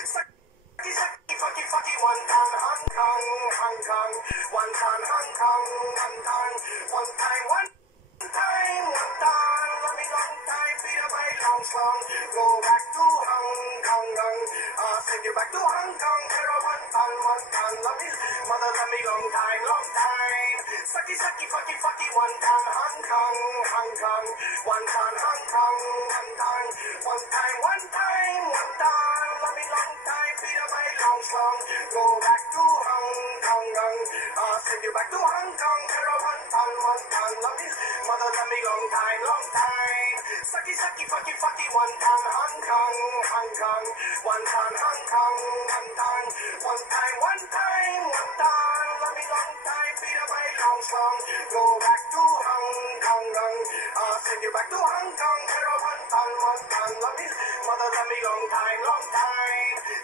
Sucky, sucky, fucky, fucky, wonton, Hong Kong, Hong Kong, wonton, Hong Kong, wonton, one time, wonton, love me long time, beat up my long song, go back to Hong Kong, send you back to Hong Kong, pero wonton, love me, mother love me long time, sucky, sucky, fucky, fucky, wonton, Hong Kong, Hong Kong, wonton, Hong Kong, wonton, one time, wonton, love me long time, beat up my long song, go back to Hong Kong, send you back to Hong Kong, pero wonton, love me, mother love me long time, sucky, sucky, fucky, fucky, wonton, Hong Kong, Hong Kong, wonton, Hong Kong, wonton, one time, wonton, love me long time, beat up my long song, go back to Hong Kong, send you back to Hong Kong, pero wonton, love me, mother love me long time,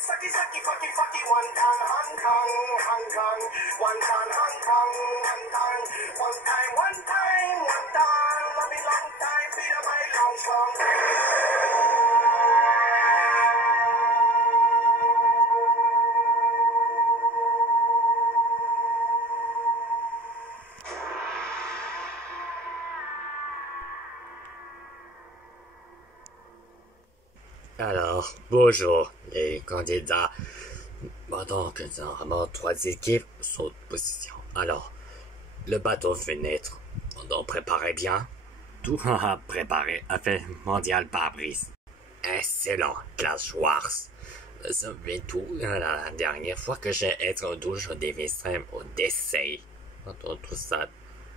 sucky, sucky, fucky, fucky, wonton, Hong Kong, Hong Kong, wonton, Hong Kong, wonton, one time, wonton, love me long time, beat up my long song. Alors, bonjour les candidats. Pendant que normalement 3 équipes sont de position. Alors, le bateau fenêtre, on préparait bien. Tout préparé afin mondial pare-brise. Excellent, classe Schwartz. Ça fait tout la dernière fois que j'ai été en douche au Devilstream au décès. Pendant tout ça,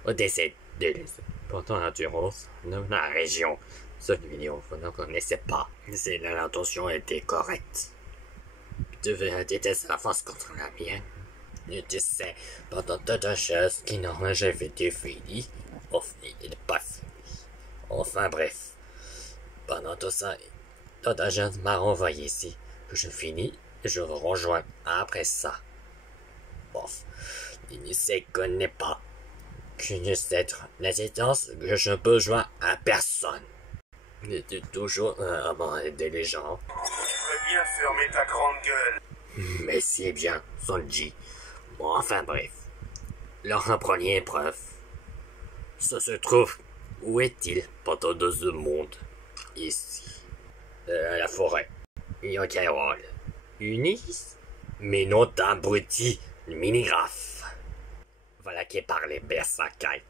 au décès de l'essai. Pendant l'endurance de la région. Cette vidéo, vous ne connaissez pas. Si l'intention était correcte. Tu veux détester la force contre la mienne. Tu sais, pendant toute chose qui n'ont jamais été fini, au final, il n'est pas fini. Enfin bref, pendant tout ça, toute chose m'a renvoyé ici. Que je finis, je vous rejoins après ça. Bof, il ne se connaît pas. Qu'une être l'assistance que je peux joindre à personne. C'est toujours des les gens. Tu peux bien fermer ta grande gueule. Mais c'est bien, Sonji. Bon, enfin bref. Leur première épreuve. Ça se trouve, où est-il pendant de ce monde? Ici. La forêt. Yokairol. Unis? Mais non d'abruti, le minigraphe. Voilà qui est parlé Bersakai.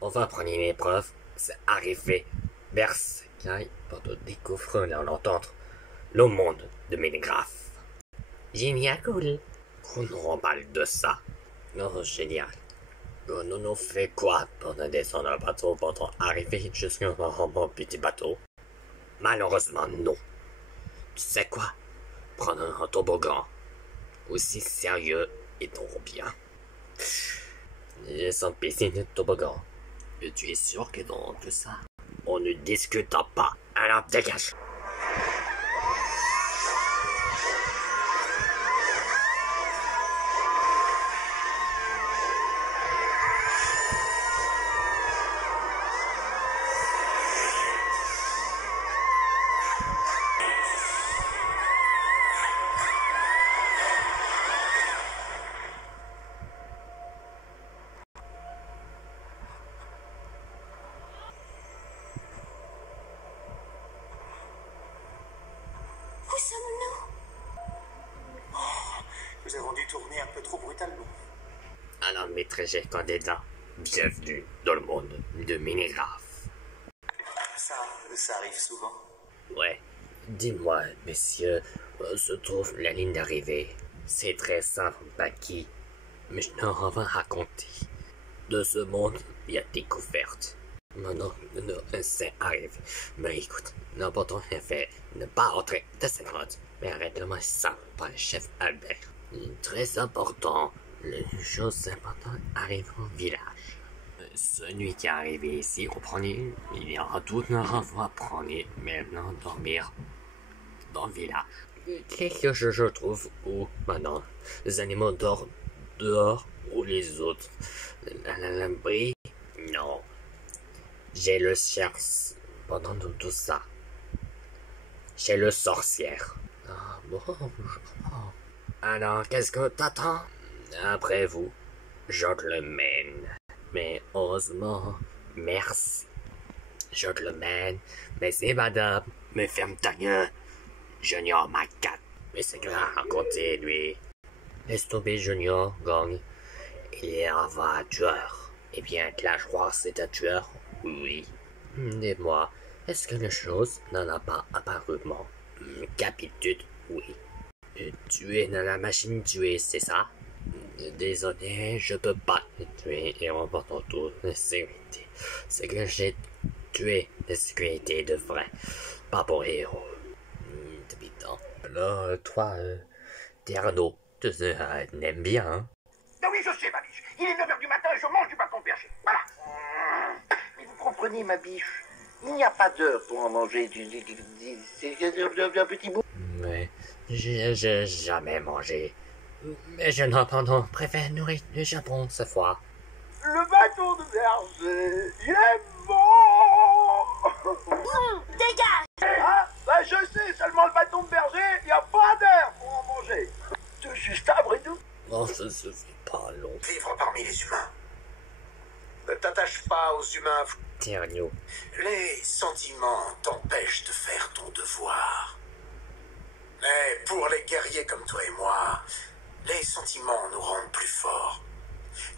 On va prendre une épreuve, c'est arrivé. Bersakai, pour découvrir et entendre le monde de minigraphe. Génial, cool. On nous parle de ça. Oh, génial. On nous fait quoi pendant descendre un bateau, pendant arriver jusqu'à mon petit bateau? Malheureusement, non. Tu sais quoi? Prendre un toboggan. Aussi sérieux et trop bien. Sans piscine de toboggan. Et tu es sûr que dans tout ça, on ne discute pas. Alors dégage. Où sommes-nous? Nous avons dû tourner un peu trop brutalement. Alors mes très chers candidats, bienvenue dans le monde de minigraphe. Ça arrive souvent. Ouais, dis-moi, messieurs, où se trouve la ligne d'arrivée? C'est très simple, Baki. Mais je n'en vais raconter. De ce monde, il y a découverte. Maintenant, c'est arrivé. Mais écoute, n'importe rien fait, ne pas entrer de cette grotte, mais un règlement simple par le chef Albert. Très important, les choses importantes arrivent au village. Celui qui est arrivé ici, comprenez, il y aura tout un renvoi, prenez maintenant dormir dans le village. Qu'est-ce que je trouve où maintenant? Les animaux dorment dehors ou les autres? L'abri? Non. J'ai le cherche pendant tout ça. J'ai le sorcière. Ah, Bonjour. Alors, qu'est-ce que t'attends? Après vous, gentleman. Mais heureusement, merci. Gentleman, mais c'est madame. Mais ferme ta gueule. Junior Macat. Mais c'est grave à côté, lui. Laisse tomber Junior, gang. Il est un vrai tueur. Eh bien, Clash Royale, c'est un tueur? Oui. Dis-moi, est-ce que la chose n'en a pas apparemment? Capitude, oui. Tu es dans la machine tuée, c'est ça? Désolé, je peux pas te tuer et remportant tout de sécurité. C'est que j'ai tué de sécurité de vrai, pas pour héros. Débitant. Alors, toi, Tierno, tu n'aimes bien, hein? Ah oui, je sais, ma biche. Il est 9h du matin et je mange du bâton de berger. Voilà. Mais vous comprenez, ma biche, il n'y a pas d'heure pour en manger c'est un petit bout. Mais j'ai jamais mangé. Mais je n'entends préfère nourrir du Japon cette fois. Le bâton de berger, il est bon. Dégage! Ah, bah je sais, seulement le bâton de berger, il n'y a pas d'heure pour en manger. Tout juste après tout. Oh, ça suffit pas long. Vivre parmi les humains. Ne t'attache pas aux humains. Tierno. Les sentiments t'empêchent de faire ton devoir. Mais pour les guerriers comme toi et moi, les sentiments nous rendent plus forts.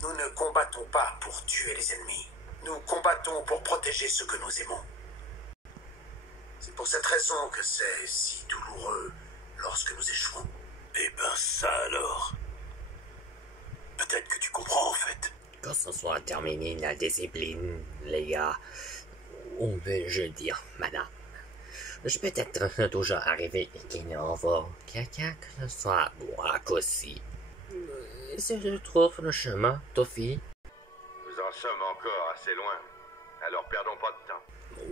Nous ne combattons pas pour tuer les ennemis. Nous combattons pour protéger ceux que nous aimons. C'est pour cette raison que c'est si douloureux lorsque nous échouons. Eh ben ça alors. Peut-être que tu comprends en fait. Quand ce soit terminé la discipline, les gars, on peut je dire, madame. Je peux être toujours arrivé et qu'il y en va quelqu'un que ce soit moi aussi. Si je trouve le chemin, Tofi. Nous en sommes encore assez loin, alors perdons pas de temps.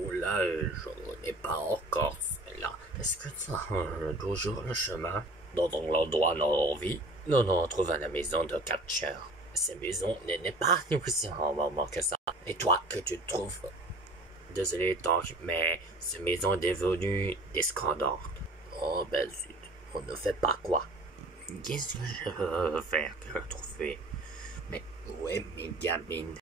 Oh là, je n'ai pas encore cela. Est-ce que ça toujours le chemin dans ton endroit dans leur vie? Non, non, on trouve à la maison de Catcher. Cette maison n'est pas aussi en moment que ça. Et toi, que tu trouves? Désolé donc, mais cette maison est devenue escandante. Oh ben zut, on ne fait pas quoi? Qu'est-ce que je veux faire que trouver? Mais où est mes gamines?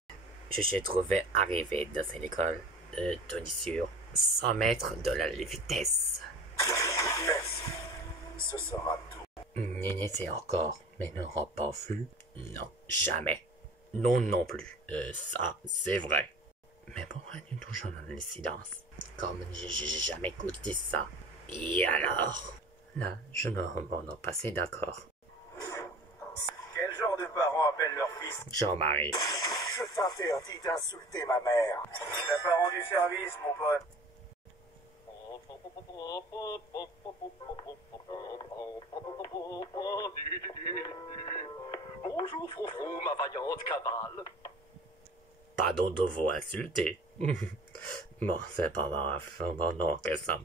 Je suis trouvé arrivé dans cette école de tonissure 100 mètres de la vitesse. Merci. Ce sera tout. C'est encore, mais n'aura pas vu? Non, jamais. Non, non plus. Ça, c'est vrai. Mais pourquoi tu es toujours dans le silence? Comme j'ai jamais écouté ça. Et alors? Là, je ne m'en pas assez d'accord. Quel genre de parents appellent leur fils? Jean-Marie. Je t'interdis d'insulter ma mère. T'as pas rendu service, mon pote. Bonjour Frofro, ma vaillante cavale. Pardon de vous insulter. Bon, c'est pas grave. Bon, non, que ça.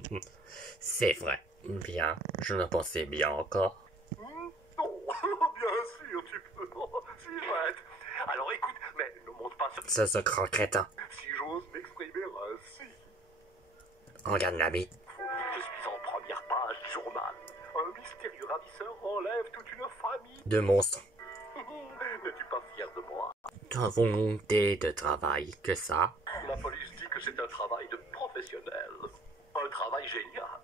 C'est vrai. Bien, je le pensais bien encore. Non, bien sûr, tu peux. Si chouette. Alors écoute, mais ne monte pas sur... C'est ce grand crétin. Si j'ose m'exprimer ainsi. Regarde l'ami. Je suis en première page du journal. Un mystérieux ravisseur enlève toute une famille. De monstres. N'es-tu pas fier de moi? Ta volonté de travail que ça. La police dit que c'est un travail de professionnel. Un travail génial.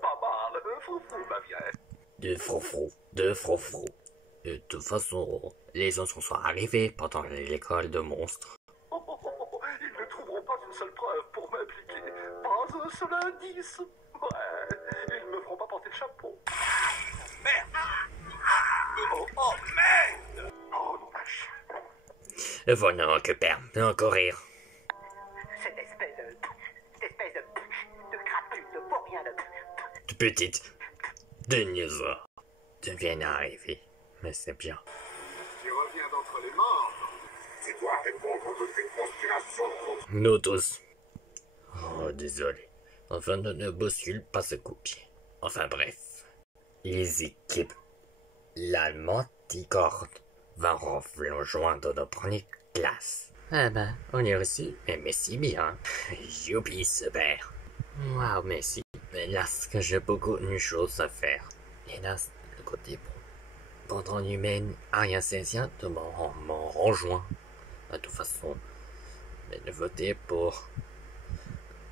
Pas mal, foufou, ma vieille. De frofro. De frofro. De toute façon, les autres sont arrivés pendant l'école de monstres. Ils ne trouveront pas une seule preuve pour m'impliquer. Pas un seul indice. Ouais, ils ne me feront pas porter le chapeau. Merde. Oh merde. Oh non, vache. Voilà, on récupère. On courir. Cette espèce de crapule de pour rien de... Petite. De niaiseur. Tu viens d'arriver. Mais c'est bien. Tu reviens d'entre les morts. Tu dois répondre de tes conspirations contre... Nous tous. Oh, désolé. Enfin, ne bouscule pas ce coup-pied. Enfin, bref. Les équipes. L'allemand Ticorde va rejoindre notre première classe. Ah ben, on est reçu, mais si bien. Youpi, super. Waouh, merci. Mais là, j'ai beaucoup de choses à faire. hélas, le côté bon. Pendant l'humaine, rien sentient de m'en rejoint. De toute façon, mais de voter pour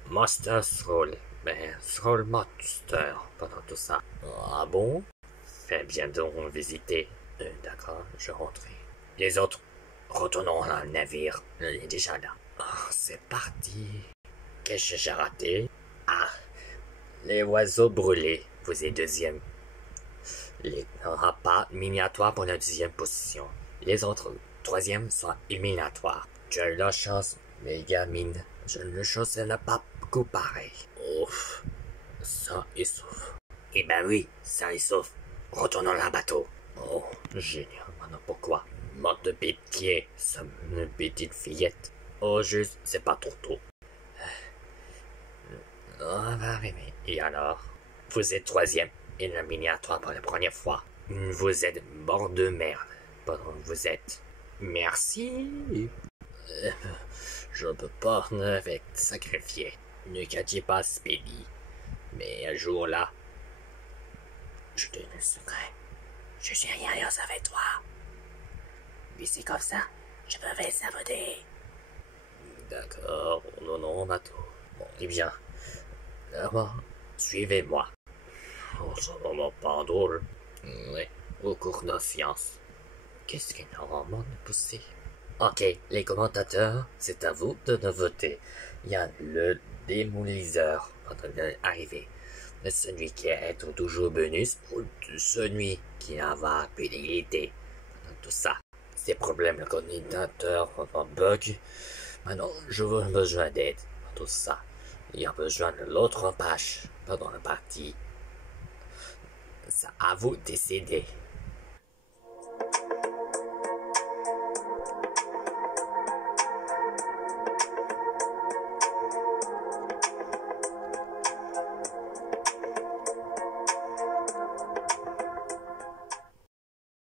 Master Stroll. Ben, Stroll Monster pendant tout ça. Ah bon? Fais bien donc visiter. D'accord, je rentrerai. Les autres, retournons dans le navire. Il est déjà là. Oh, c'est parti. Qu'est-ce que j'ai raté? Ah, les oiseaux brûlés. Vous êtes deuxième. Il n'y aura pas éliminatoire pour la deuxième position. Les autres, troisième, sont éliminatoires. Tu as eu la chance, mes gamines. Je ne chose n'a pas beaucoup pareil. Ouf, ça et sauf. Eh ben oui, ça et sauf. Retournons dans le bateau. Oh, génial. Maintenant, pourquoi? Mort de pitié, ça une petite fillette. Oh, juste, c'est pas trop tôt. Et alors? Vous êtes troisième. Éliminatoire pour la première fois. Vous êtes bord de merde. Pendant que vous êtes. Merci. Je ne peux pas avec sacrifier. Ne catchez pas Speedy. Mais un jour là, je te donne un secret. Je suis rien avec toi. Mais c'est comme ça. Je me vais saboter. D'accord. Non, bateau. Bon, eh bien. D'abord, suivez-moi. Oh, c'est vraiment pas drôle. Oui, au cours de science. Qu'est-ce qu'il y a vraiment de poussé? Ok, les commentateurs, c'est à vous de voter. Il y a le démoliseur en train d'arriver. Celui qui est toujours bonus ou celui qui va pénalité. Tout ça. Ces problèmes, le coordinateur, en bug. Maintenant, je veux besoin d'aide. Tout ça. Il y a besoin de l'autre page pendant la partie. Ça à vous de décider.